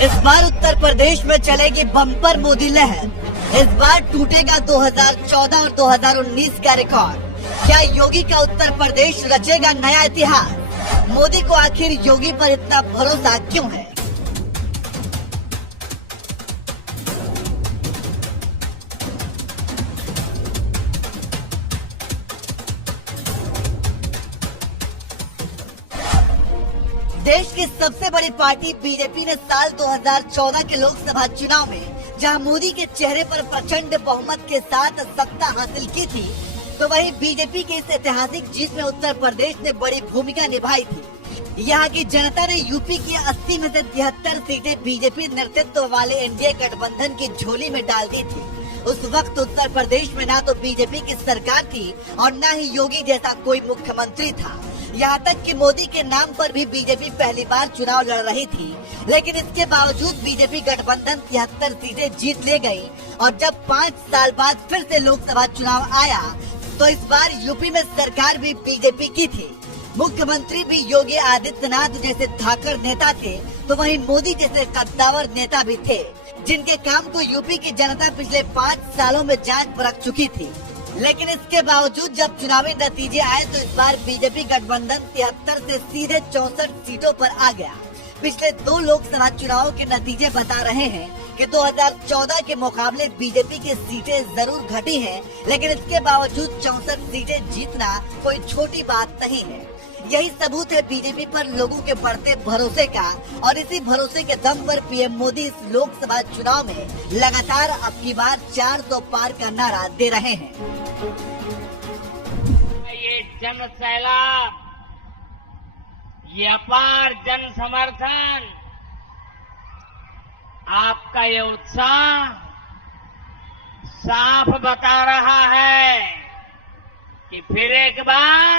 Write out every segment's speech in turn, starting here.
इस बार उत्तर प्रदेश में चलेगी बम्पर मोदी लहर। इस बार टूटेगा 2014 और 2019 का रिकॉर्ड। क्या योगी का उत्तर प्रदेश रचेगा नया इतिहास? मोदी को आखिर योगी पर इतना भरोसा क्यों है? देश की सबसे बड़ी पार्टी बीजेपी ने साल 2014 के लोकसभा चुनाव में जहां मोदी के चेहरे पर प्रचंड बहुमत के साथ सत्ता हासिल की थी, तो वहीं बीजेपी की इस ऐतिहासिक जीत में उत्तर प्रदेश ने बड़ी भूमिका निभाई थी। यहाँ की जनता ने यूपी की 80 में से 73 सीटें बीजेपी नेतृत्व वाले एनडीए गठबंधन की झोली में डाल दी थी। उस वक्त उत्तर प्रदेश में ना तो बीजेपी की सरकार थी और न ही योगी जैसा कोई मुख्यमंत्री था। यहाँ तक कि मोदी के नाम पर भी बीजेपी पहली बार चुनाव लड़ रही थी, लेकिन इसके बावजूद बीजेपी गठबंधन 73 सीटें जीत ले गई। और जब 5 साल बाद फिर से लोकसभा चुनाव आया, तो इस बार यूपी में सरकार भी बीजेपी की थी। मुख्यमंत्री भी योगी आदित्यनाथ जैसे धाकड़ नेता थे, तो वहीं मोदी जैसे कद्दावर नेता भी थे, जिनके काम को यूपी की जनता पिछले 5 सालों में जांच परख चुकी थी। लेकिन इसके बावजूद जब चुनावी नतीजे आए, तो इस बार बीजेपी गठबंधन 73 से सीधे 64 सीटों पर आ गया। पिछले 2 लोकसभा चुनावों के नतीजे बता रहे हैं कि 2014 के मुकाबले बीजेपी की सीटें जरूर घटी हैं, लेकिन इसके बावजूद 64 सीटें जीतना कोई छोटी बात नहीं है। यही सबूत है बीजेपी पर लोगों के बढ़ते भरोसे का, और इसी भरोसे के दम पर पीएम मोदी इस लोकसभा चुनाव में लगातार अब की बार 400 पार का नारा दे रहे हैं। ये जन सैलाब, ये अपार जन समर्थन, आपका ये उत्साह साफ बता रहा है कि फिर एक बार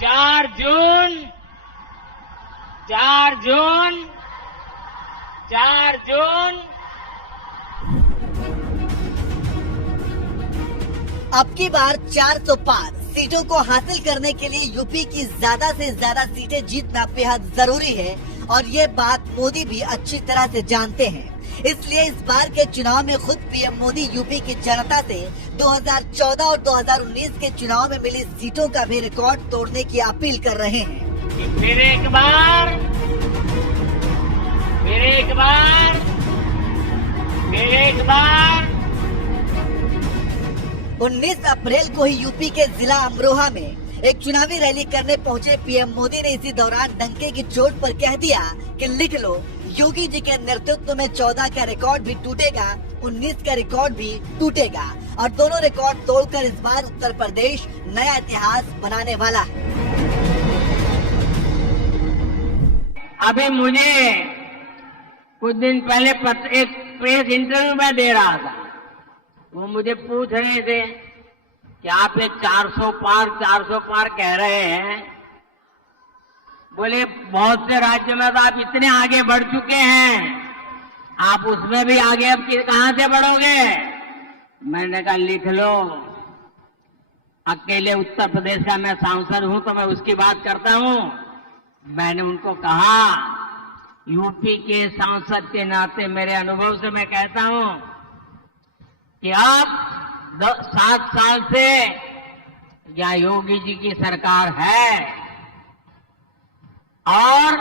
4 जून अब की बार 400 पार सीटों को हासिल करने के लिए यूपी की ज्यादा से ज्यादा सीटें जीतना बेहद जरूरी है, और ये बात मोदी भी अच्छी तरह से जानते हैं। इसलिए इस बार के चुनाव में खुद पीएम मोदी यूपी की जनता से 2014 और 2019 के चुनाव में मिली सीटों का भी रिकॉर्ड तोड़ने की अपील कर रहे हैं। फिर एक बार 19 अप्रैल को ही यूपी के जिला अमरोहा में एक चुनावी रैली करने पहुंचे पीएम मोदी ने इसी दौरान डंके की चोट पर कह दिया कि लिख लो, योगी जी के नेतृत्व में 14 का रिकॉर्ड भी टूटेगा, 19 का रिकॉर्ड भी टूटेगा, और दोनों रिकॉर्ड तोड़कर इस बार उत्तर प्रदेश नया इतिहास बनाने वाला है। अभी मुझे कुछ दिन पहले एक प्रेस इंटरव्यू में दे रहा था, वो मुझे पूछ रहे थे कि आप ये 400 पार कह रहे हैं, बोले बहुत से राज्यों में तो आप इतने आगे बढ़ चुके हैं, आप उसमें भी आगे अब कहां से बढ़ोगे? मैंने कहा लिख लो, अकेले उत्तर प्रदेश का मैं सांसद हूं तो मैं उसकी बात करता हूं। मैंने उनको कहा, यूपी के सांसद के नाते मेरे अनुभव से मैं कहता हूं कि अब 7 साल से या योगी जी की सरकार है, और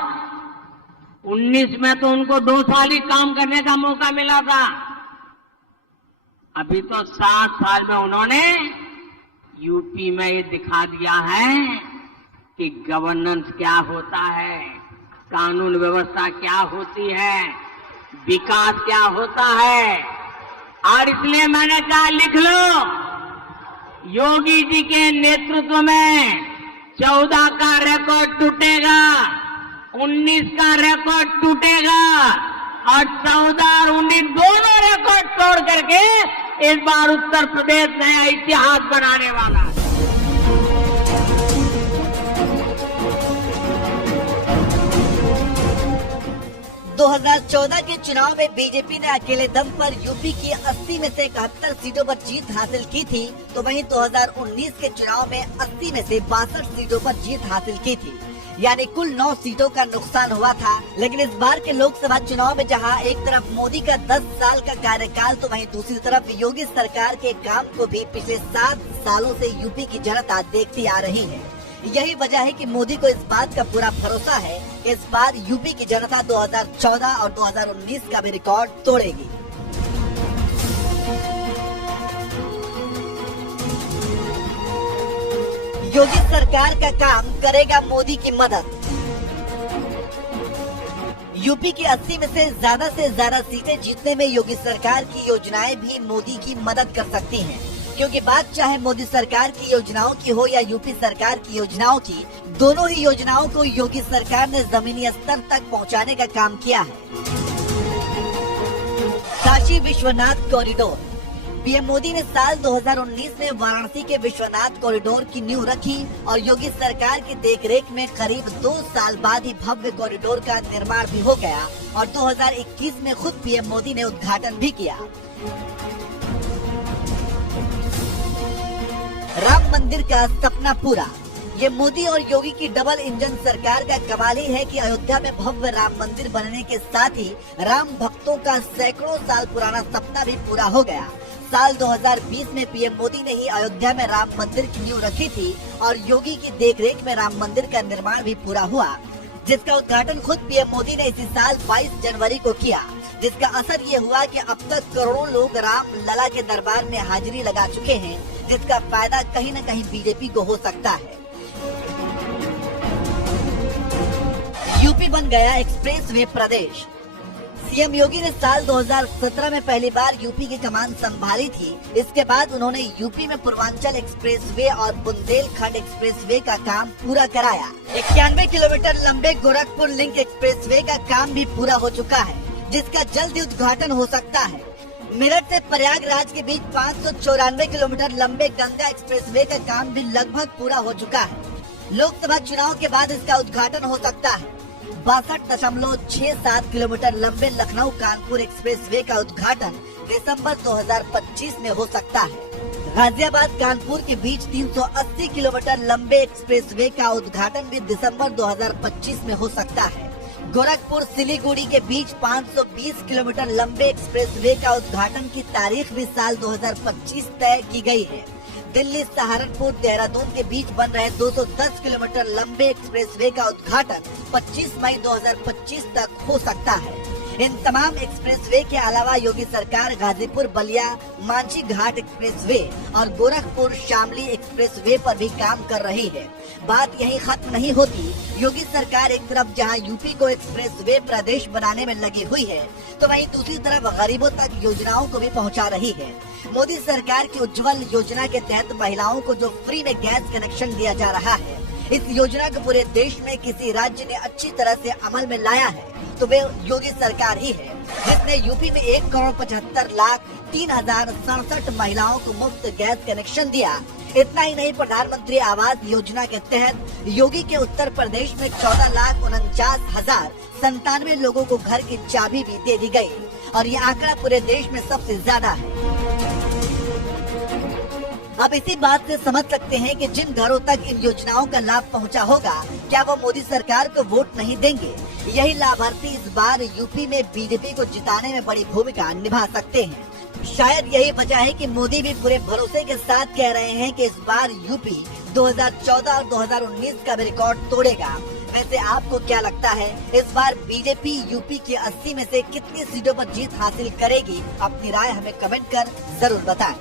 19 में तो उनको 2 साल ही काम करने का मौका मिला था। अभी तो 7 साल में उन्होंने यूपी में ये दिखा दिया है कि गवर्नेंस क्या होता है, कानून व्यवस्था क्या होती है, विकास क्या होता है। और इसलिए मैंने कहा लिख लो, योगी जी के नेतृत्व में 14 का रिकॉर्ड टूटेगा, 19 का रिकॉर्ड टूटेगा, और 14 और 19 दोनों रिकॉर्ड तोड़ करके इस बार उत्तर प्रदेश नया इतिहास बनाने वाला है। 2014 2014 के चुनाव में बीजेपी ने अकेले दम पर यूपी की 80 में से 71 सीटों पर जीत हासिल की थी, तो वहीं 2019 के चुनाव में 80 में से 62 सीटों पर जीत हासिल की थी, यानी कुल 9 सीटों का नुकसान हुआ था। लेकिन इस बार के लोकसभा चुनाव में जहां एक तरफ मोदी का 10 साल का कार्यकाल, तो वहीं दूसरी तरफ योगी सरकार के काम को भी पिछले 7 सालों से यूपी की जनता देखती आ रही है। यही वजह है कि मोदी को इस बात का पूरा भरोसा है कि इस बार यूपी की जनता 2014 और 2019 का भी रिकॉर्ड तोड़ेगी। योगी सरकार का काम करेगा मोदी की मदद। यूपी की 80 में से ज्यादा सीटें जीतने में योगी सरकार की योजनाएं भी मोदी की मदद कर सकती हैं, क्योंकि बात चाहे मोदी सरकार की योजनाओं की हो या यूपी सरकार की योजनाओं की, दोनों ही योजनाओं को योगी सरकार ने जमीनी स्तर तक पहुंचाने का काम किया है। काशी विश्वनाथ कॉरिडोर। पीएम मोदी ने साल 2019 में वाराणसी के विश्वनाथ कॉरिडोर की नींव रखी और योगी सरकार की देखरेख में करीब 2 साल बाद ही भव्य कॉरिडोर का निर्माण भी हो गया और 2021 में खुद पीएम मोदी ने उद्घाटन भी किया। राम मंदिर का सपना पूरा। ये मोदी और योगी की डबल इंजन सरकार का कमाल ही है कि अयोध्या में भव्य राम मंदिर बनने के साथ ही राम भक्तों का सैकड़ों साल पुराना सपना भी पूरा हो गया। साल 2020 में पीएम मोदी ने ही अयोध्या में राम मंदिर की नींव रखी थी और योगी की देखरेख में राम मंदिर का निर्माण भी पूरा हुआ, जिसका उद्घाटन खुद पीएम मोदी ने इसी साल 22 जनवरी को किया, जिसका असर ये हुआ कि अब तक करोड़ों लोग राम लला के दरबार में हाजिरी लगा चुके हैं, जिसका फायदा कहीं न कहीं बीजेपी को हो सकता है। यूपी बन गया एक्सप्रेस वे प्रदेश। सीएम योगी ने साल 2017 में पहली बार यूपी की कमान संभाली थी। इसके बाद उन्होंने यूपी में पूर्वांचल एक्सप्रेसवे और बुंदेलखंड एक्सप्रेसवे का काम पूरा कराया। 91 किलोमीटर लंबे गोरखपुर लिंक एक्सप्रेसवे का काम भी पूरा हो चुका है, जिसका जल्द उद्घाटन हो सकता है। मेरठ से प्रयागराज के बीच 594 किलोमीटर लंबे गंगा एक्सप्रेसवे का काम भी लगभग पूरा हो चुका है। लोकसभा चुनाव के बाद इसका उद्घाटन हो सकता है। 62.67 किलोमीटर लंबे लखनऊ कानपुर एक्सप्रेसवे का उद्घाटन दिसंबर 2025 में हो सकता है। गाजियाबाद कानपुर के बीच 380 किलोमीटर लंबे एक्सप्रेसवे का उद्घाटन भी दिसंबर 2025 में हो सकता है। गोरखपुर सिलीगुड़ी के बीच 520 किलोमीटर लंबे एक्सप्रेसवे का उद्घाटन की तारीख भी साल 2025 तय की गई है। दिल्ली सहारनपुर देहरादून के बीच बन रहे 210 किलोमीटर लंबे एक्सप्रेसवे का उद्घाटन 25 मई 2025 तक हो सकता है। इन तमाम एक्सप्रेसवे के अलावा योगी सरकार गाजीपुर बलिया मांझी घाट एक्सप्रेसवे और गोरखपुर शामली एक्सप्रेसवे पर भी काम कर रही है। बात यही खत्म नहीं होती। योगी सरकार एक तरफ जहां यूपी को एक्सप्रेसवे प्रदेश बनाने में लगी हुई है, तो वहीं दूसरी तरफ गरीबों तक योजनाओं को भी पहुंचा रही है। मोदी सरकार की उज्जवल योजना के तहत महिलाओं को जो फ्री में गैस कनेक्शन दिया जा रहा है, इस योजना को पूरे देश में किसी राज्य ने अच्छी तरह से अमल में लाया है तो वे योगी सरकार ही है, जिसने यूपी में 1,75,03,067 महिलाओं को मुफ्त गैस कनेक्शन दिया। इतना ही नहीं, प्रधानमंत्री आवास योजना के तहत योगी के उत्तर प्रदेश में 14,49,097 लोगों को घर की चाबी भी दे दी गई और ये आंकड़ा पूरे देश में सबसे ज्यादा है। अब इसी बात से समझ सकते हैं कि जिन घरों तक इन योजनाओं का लाभ पहुंचा होगा, क्या वो मोदी सरकार को वोट नहीं देंगे? यही लाभार्थी इस बार यूपी में बीजेपी को जिताने में बड़ी भूमिका निभा सकते हैं। शायद यही वजह है कि मोदी भी पूरे भरोसे के साथ कह रहे हैं कि इस बार यूपी 2014 और 2019 का भी रिकॉर्ड तोड़ेगा। वैसे आपको क्या लगता है, इस बार बीजेपी यूपी की 80 में से कितनी सीटों पर जीत हासिल करेगी? अपनी राय हमें कमेंट कर जरूर बताएं।